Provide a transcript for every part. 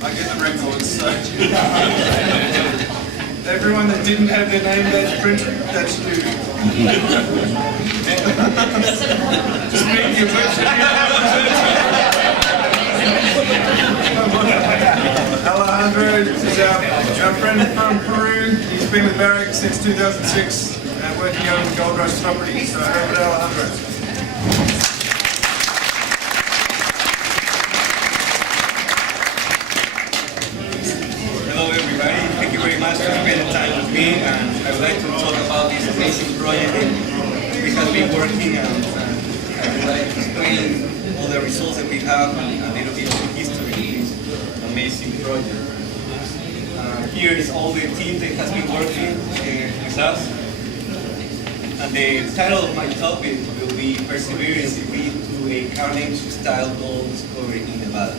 I get the records, so everyone that didn't have their name badge printed, that's you. Just meet your Alejandro is our friend from Peru. He's been with Barrick since 2006 and working on Goldrush property. So over to Alejandro. Hello everybody, thank you very much for spending time with me, and I would like to talk about this amazing project that we have been working on, and I would like to explain all the results that we have and a little bit of the history of this amazing project. Here is all the team that has been working with us, and the title of my topic will be Perseverance Lead to a Carnage-style gold discovery in Nevada.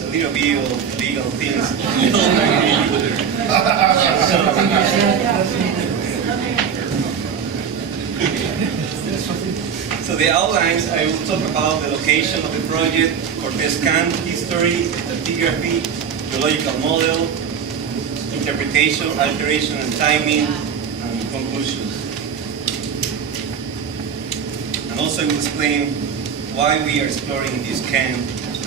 A little bit of legal things. So the outlines, I will talk about the location of the project, Cortez camp, history, stratigraphy, geological model, interpretation, alteration and timing, and conclusions. And also I will explain why we are exploring this camp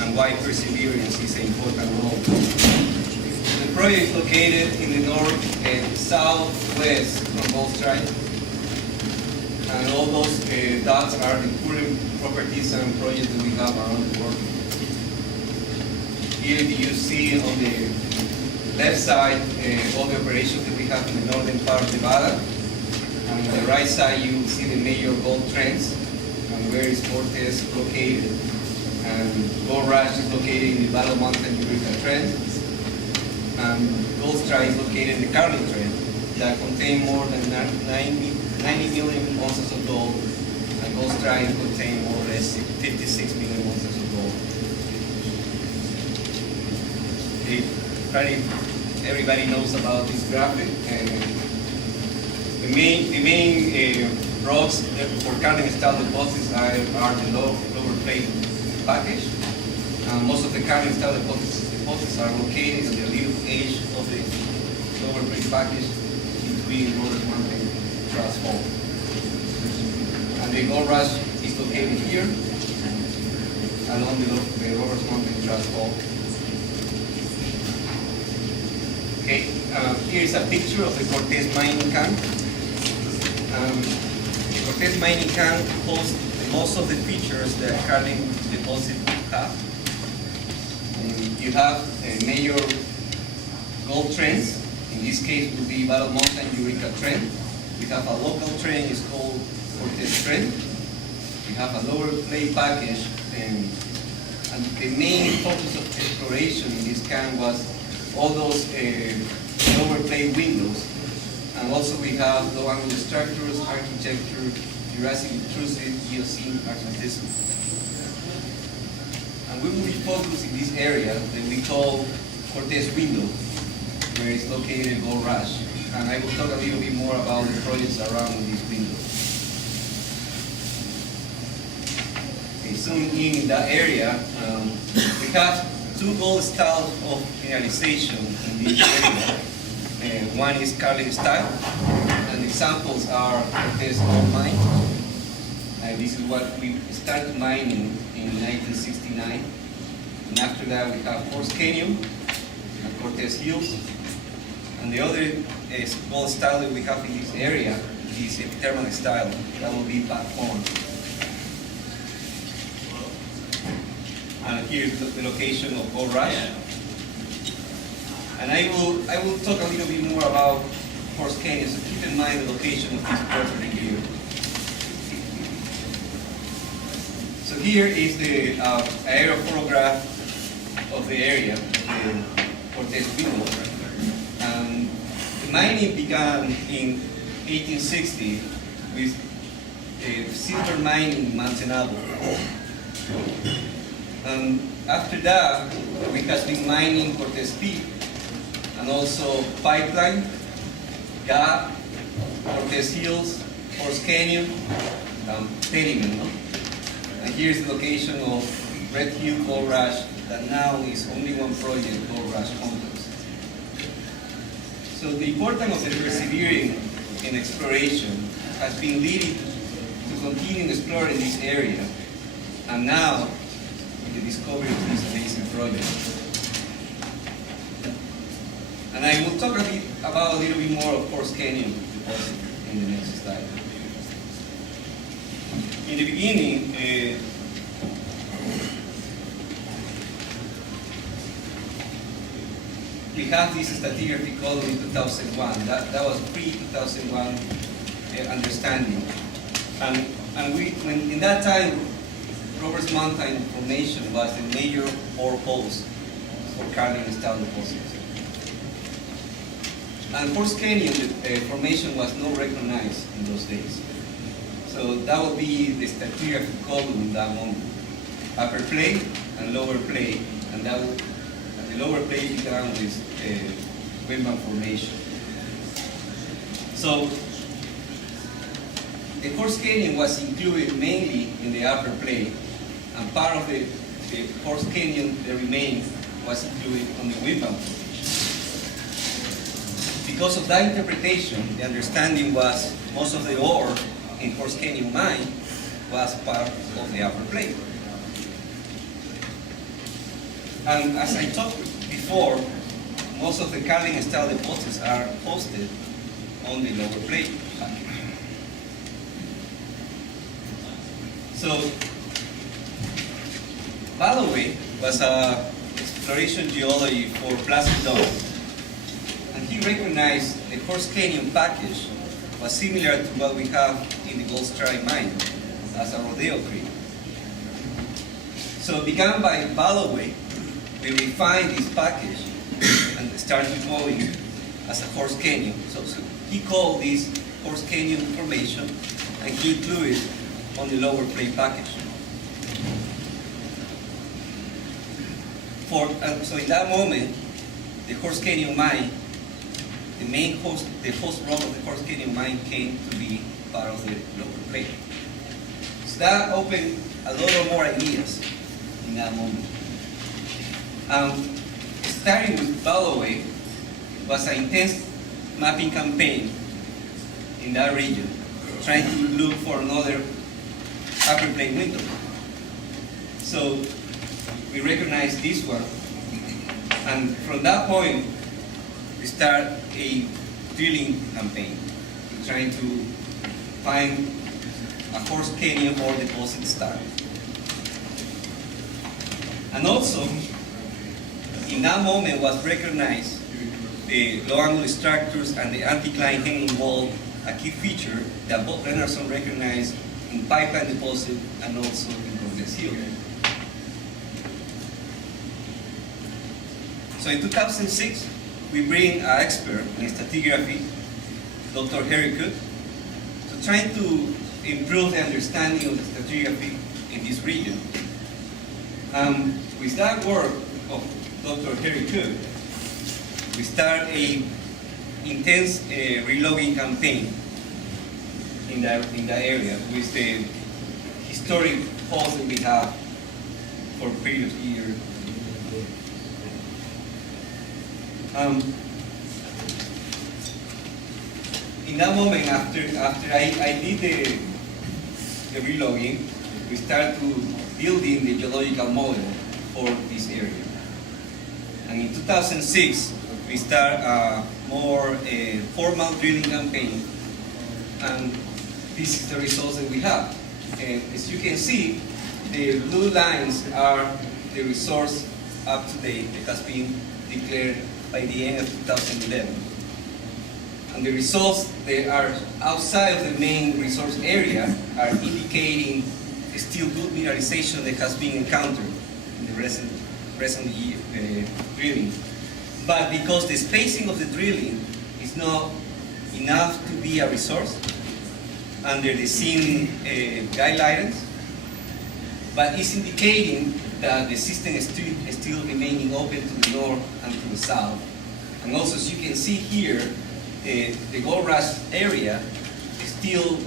and why perseverance is an important role. The project is located in the north and southwest from Goldrush, and all those dots are the current properties and projects that we have around the world. Here you see on the left side all the operations that we have in the northern part of Nevada, and on the right side you will see the major gold trends and where is Cortez located. And Goldrush is located in the Battle Mountain Eureka Trend, and Goldrush is located in the Carnage Trend that contain more than 90 million ounces of gold, and Goldrush contain more or less 56 million ounces of gold. Probably everybody knows about this graphic, and the main rocks for Carnage-style deposits are the lower plate package. Most of the Carnage-style deposits are located in the little edge of the lower plate package between Goldrush Mountain Trust Fault. And the Goldrush is located here along the Goldrush Mountain Trust Fault. Okay, here is a picture of the Cortez mining camp. The Cortez mining camp hosts most of the features that Carlin deposit have. You have major gold trends. In this case, will be Battle Mountain Eureka trend. We have a local trend, it's called Cortez trend. We have a lower plate package, and the main focus of exploration in this camp was all those lower plate windows. And also we have low angle structures, architecture, Jurassic intrusive, Eocene magnetism. And we will be focused in this area that we call Cortez window, where it's located in Goldrush. And I will talk a little bit more about the projects around this window. Okay, zoom in that area, we have two gold styles of mineralization in this area. One is Carlin style, and examples are Cortez gold mine. This is what we started mining in 1969. And after that we have Horse Canyon and Cortez Hills. And the other gold style that we have in this area is epithermal style. That will be back on. And here's the location of Goldrush. And I will talk a little bit more about Horse Canyon, so keep in mind the location of this property here. So here is the aerial photograph of the area, the Cortez window. The mining began in 1860 with silver mining in Mantenado. And after that, we have been mining Cortez Peak, and also Pipeline, Gap, Cortez Hills, Horse Canyon, Pediment. And here's the location of Red Hill, Goldrush, that now is only one project, Goldrush Complex. So the importance of the persevering in exploration has been leading to continue exploring this area, and now with the discovery of this amazing project. And I will talk about a little bit more of Horse Canyon deposit in the next slide. In the beginning, we have this stratigraphy column in 2001. That was pre-2001 understanding. And when in that time, Roberts Mountain Formation was the major ore host for Carlin style deposits. And Horse Canyon formation was not recognized in those days. So that would be the stratigraphy column in that moment. Upper plate and lower plate, and that would, the lower plate began with Windman Formation. So the Horse Canyon was included mainly in the upper plate, and part of the Horse Canyon, the remaining, was included on the Windman Formation. Because of that interpretation, the understanding was most of the ore in Horse Canyon mine was part of the upper plate. And as I talked before, most of the Carlin style deposits are hosted on the lower plate. So, Balloway was an exploration geology for Placid Dome, and he recognized the Horse Canyon package was similar to what we have in the Gold Strike mine as a Rodeo Creek. So, began by Balloway, we refined this package and started going as a Horse Canyon. So he called this Horse Canyon formation, and he included on the lower plate package. So in that moment, the Horse Canyon mine, the host rock of the Horse Canyon mine came to be part of the lower plate. So that opened a lot of more ideas in that moment. Starting with Balloway was an intense mapping campaign in that region, trying to look for another upper plate window. So we recognized this one, and from that point, we start a drilling campaign, trying to find a Horse Canyon ore deposit start. And also, in that moment was recognized the low angle structures and the anticline hanging wall, a key feature that both Rennerson recognized in Pipeline deposit and also in Cortez Hill. So in 2006, we bring an expert in stratigraphy, Dr. Harry Cook, to try to improve the understanding of the stratigraphy in this region. With that work of Dr. Harry Cook, we start a intense relogging campaign in that area with the historic holes that we have for previous years. In that moment, after I did the relogging, we start to building the geological model for this area. And in 2006, we start a more formal drilling campaign, and this is the results that we have. And as you can see, the blue lines are the resource up to date that has been declared by the end of 2011. And the results that are outside of the main resource area are indicating still good mineralization that has been encountered in the recent year, drilling. But because the spacing of the drilling is not enough to be a resource under the scene guidelines, but it's indicating that the system is still remaining open to the north and to the south. And also, as you can see here, the Goldrush area is still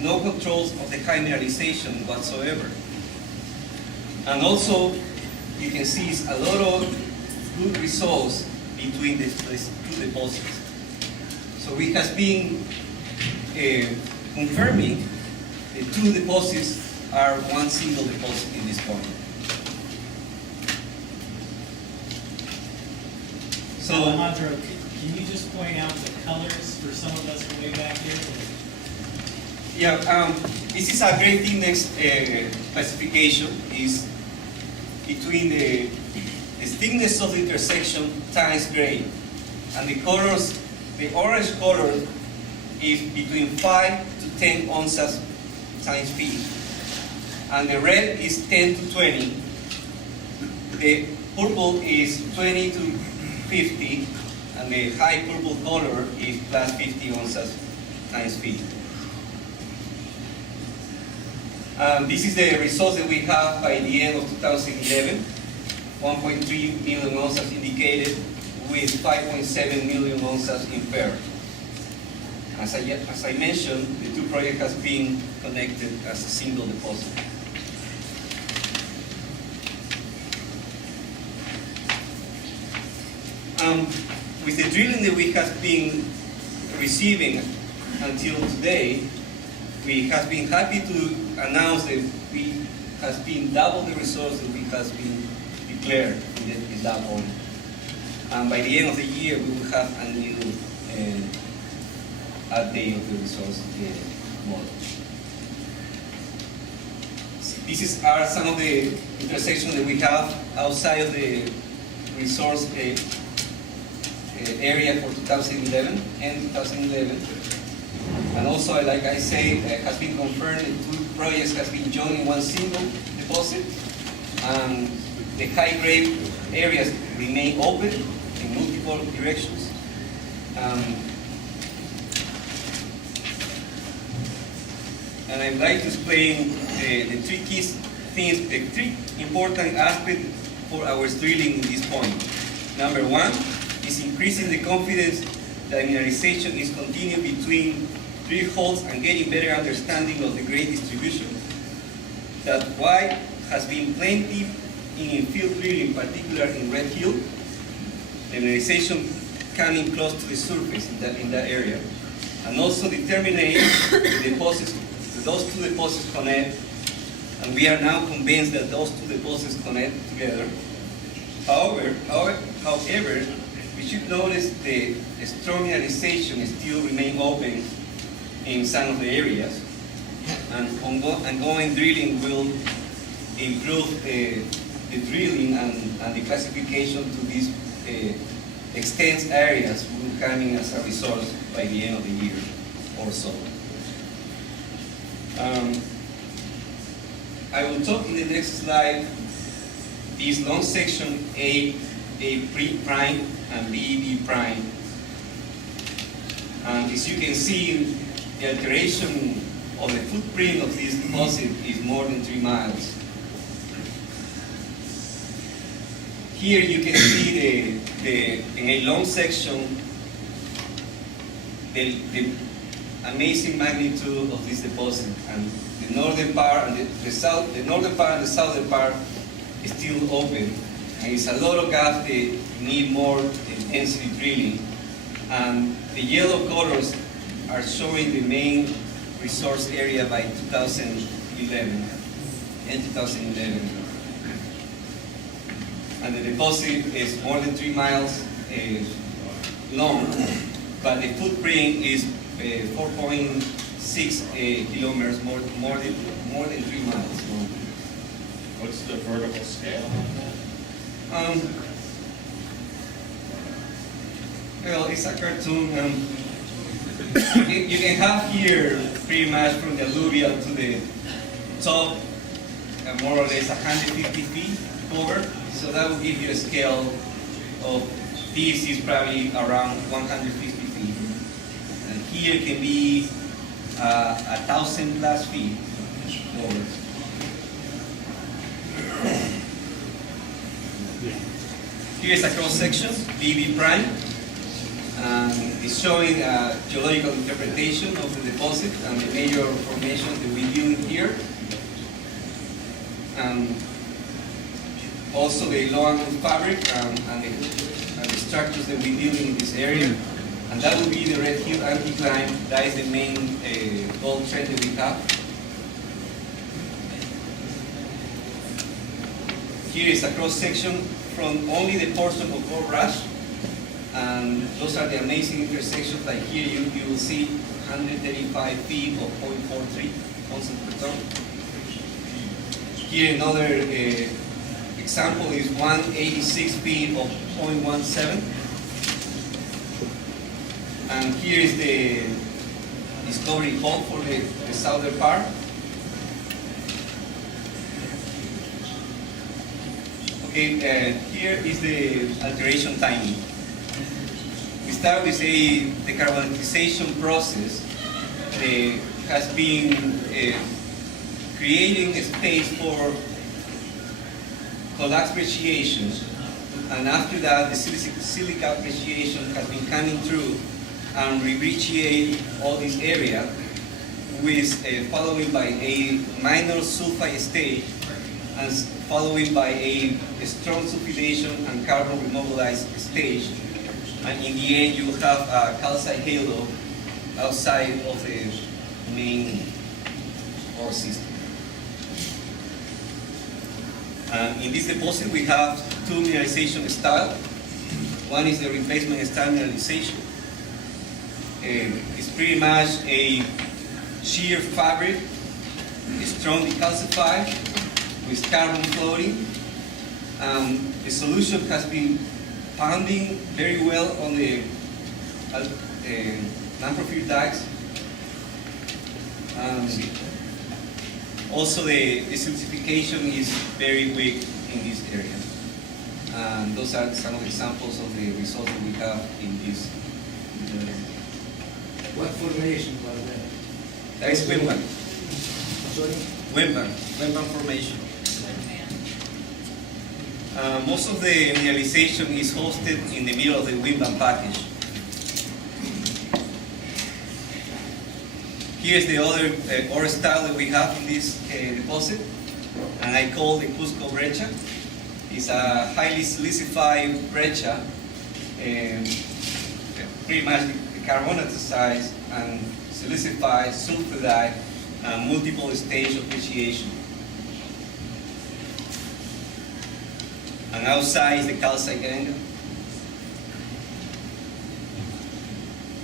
no controls of the high mineralization whatsoever. And also, you can see a lot of good results between these two deposits. So we have been confirming the two deposits are one single deposit in this point. So, Alejandro, can you just point out the colors for some of us way back here? yeah, this is a great thickness classification. Is between the thickness of the intersection times grade, and the colors. The orange color is between 5 to 10 ounces times feet, and the red is 10 to 20. The purple is 20 to 50, and the high purple color is plus 50 ounces times feet. This is the results that we have by the end of 2011. 1.3 million ounces indicated with 5.7 million ounces inferred. As I mentioned, the two projects has been connected as a single deposit. With the drilling that we have been receiving until today, we have been happy to announce that we have been double the results that we have been declared in that point. And by the end of the year, we will have a new update of the results model. These are some of the intersections that we have outside of the resource area for 2011 and 2011. And also, like I say, has been confirmed that two projects have been joined in one single deposit. And the high-grade areas remain open in multiple directions. And I'd like to explain the three key things, the three important aspects for our drilling in this point. Number one is increasing the confidence that mineralization is continued between drill holes and getting better understanding of the grade distribution. That's why has been plenty in infill drilling, in particular in Red Hill, the mineralization coming close to the surface in that area, and also determining the deposits. Those two deposits connect, and we are now convinced that those two deposits connect together. However, we should notice the strong mineralization still remain open in some of the areas, and ongoing drilling will improve the drilling and the classification to these extensive areas will coming as a resource by the end of the year or so. I will talk in the next slide this long section A prime and B prime. And as you can see, the alteration of the footprint of this deposit is more than 3 miles. Here you can see in a long section the amazing magnitude of this deposit, and the northern part and the northern part and the southern part is still open, and it's a lot of gaps that need more intensity drilling. And the yellow colors are showing the main resource area by 2011 and 2011. And the deposit is more than 3 miles long, but the footprint is 4.6 kilometers, more than 3 miles long. What's the vertical scale on that? Well, it's a cartoon. You can have here pretty much from the alluvial to the top, more or less 150 feet cover. So that will give you a scale of this is probably around 150 feet. And here can be 1,000 plus feet lower. Here's a cross section, BB prime. It's showing a geological interpretation of the deposit and the major formations that we view here. also the low angle fabric and the structures that we build in this area. And that will be the Red Hill anticline. That is the main gold trend that we have. Here is a cross section from only the portion of Goldrush. And those are the amazing intersections. Like here you will see 135 feet of 0.43 ounces per ton. Here another example is 186 feet of 0.17. And here is the discovery hole for the southern part. Okay, here is the alteration timing. We start with the carbonatization process has been creating a space for collapse brecciation, and after that the silica brecciation has been coming through and re-brecciate all this area, with following by a minor sulfide stage and following by a strong sulfidation and carbon remobilized stage. And in the end, you will have a calcite halo outside of the main ore system. In this deposit, we have two mineralization styles. One is the replacement style mineralization. It's pretty much a shear fabric, strongly calcified, with carbon floating. The solution has been pounding very well on the non-porphyry dikes. Also, the silicification is very weak in this area. Those are some of the examples of the results that we have in this. What formation was that? That is Wimban. Sorry? Wimban formation. Most of the mineralization is hosted in the middle of the Wimban package. Here's the other ore style that we have in this deposit, and I call the Cusco breccia. It's a highly silicified breccia, pretty much the carbonatized and silicified, sulfidized, multiple stage of brecciation. And outside is the calcite gangue.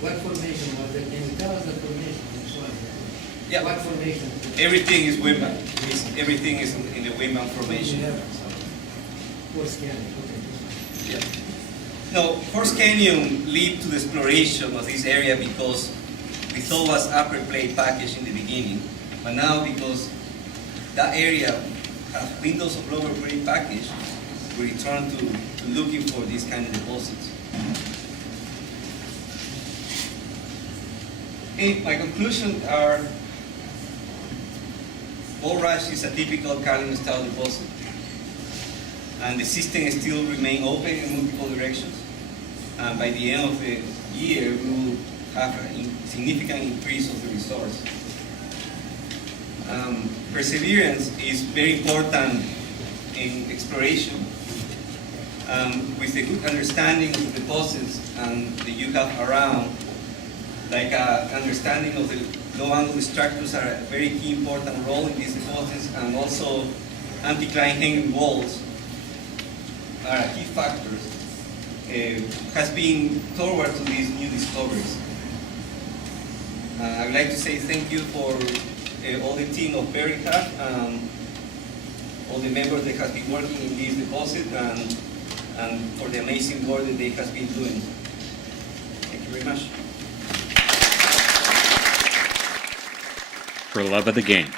What formation was that? Can you tell us the formation of this one? Yeah. What formation? Everything is Wimban. Everything is in the Wimban formation. Horse Canyon. Okay. Yeah. No, Horse Canyon led to the exploration of this area because we thought it was upper plate package in the beginning, but now because that area has windows of lower plate package, we return to looking for these kind of deposits. Okay, my conclusions are Goldrush is a typical Carlin style deposit, and the system still remain open in multiple directions. And by the end of the year, we will have a significant increase of the resource. Perseverance is very important in exploration. With a good understanding of the deposits and that you have around, like understanding of the low angle structures are a very key important role in these deposits, and also anticline hanging walls are key factors, has been toward to these new discoveries. I'd like to say thank you for all the team of Veritas, all the members that have been working in this deposit, and for the amazing work that they have been doing. Thank you very much. For love of the game.